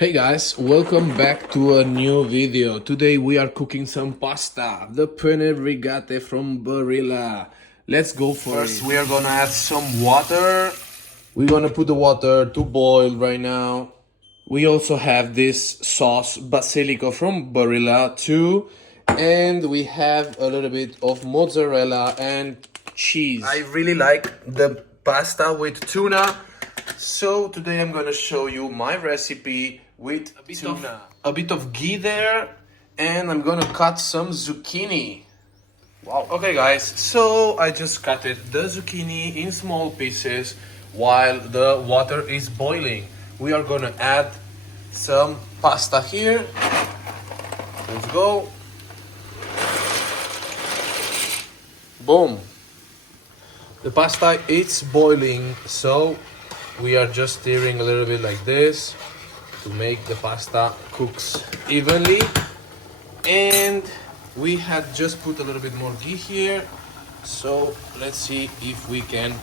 Hey guys, welcome back to a new video. Today we are cooking some pasta, the penne rigate from Barilla. Let's go for it. First we are gonna add some water. We're gonna put the water to boil right now. We also have this sauce, basilico from Barilla too. And we have a little bit of mozzarella and cheese. I really like the pasta with tuna. So today I'm gonna show you my recipe with a bit of ghee there, and I'm gonna cut some zucchini. Wow. Okay guys, so I just cut the zucchini in small pieces while the water is boiling. We are gonna add some pasta here. Let's go. Boom. The pasta is boiling, so we are just stirring a little bit like this to make the pasta cooks evenly. And we had just put a little bit more ghee here, so let's see if we can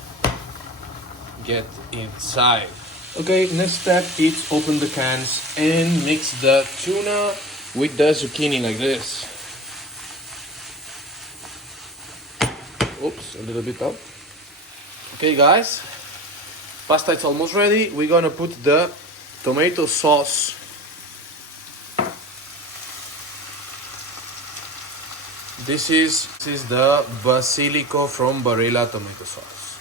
get inside. Okay, next step is open the cans and mix the tuna with the zucchini like this. Oops, a little bit up. Okay guys, pasta is almost ready. We're gonna put the tomato sauce. This is the basilico from Barilla tomato sauce.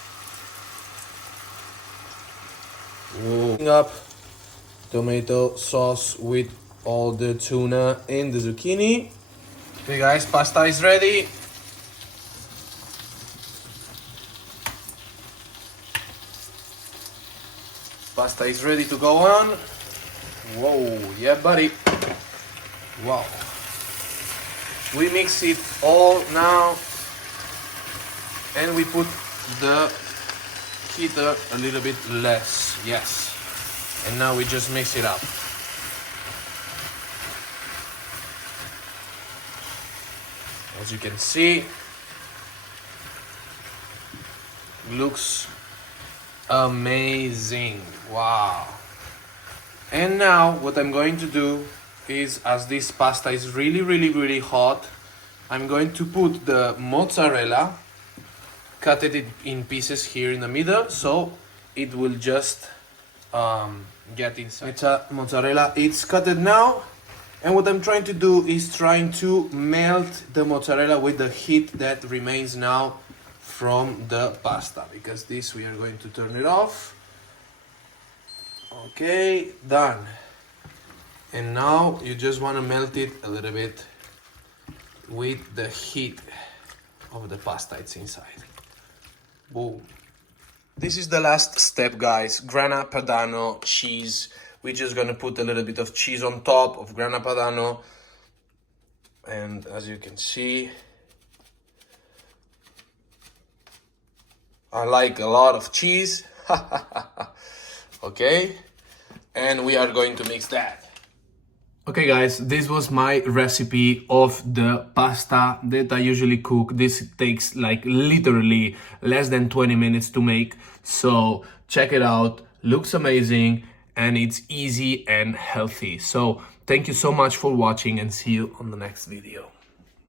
Mixing up tomato sauce with all the tuna and the zucchini. Okay guys, pasta is ready. Pasta is ready to go on. Whoa, yeah buddy. Wow. We mix it all now, and we put the heater a little bit less. Yes. And now we just mix it up. As you can see, looks amazing. Wow. And now what I'm going to do is, as this pasta is really hot, I'm going to put the mozzarella, cut it in pieces here in the middle, so it will just get inside. It's mozzarella, it's cut now, and what I'm trying to do is trying to melt the mozzarella with the heat that remains now from the pasta, because this we are going to turn it off. Okay, done. And now you just want to melt it a little bit with the heat of the pasta it's inside. Boom. This is the last step guys, grana padano cheese. We're just gonna put a little bit of cheese on top of grana padano, and as you can see, I like a lot of cheese. Okay, and we are going to mix that. Okay guys, this was my recipe of the pasta that I usually cook. This takes like literally less than 20 minutes to make, so check it out. Looks amazing and it's easy and healthy. So thank you so much for watching, and see you on the next video.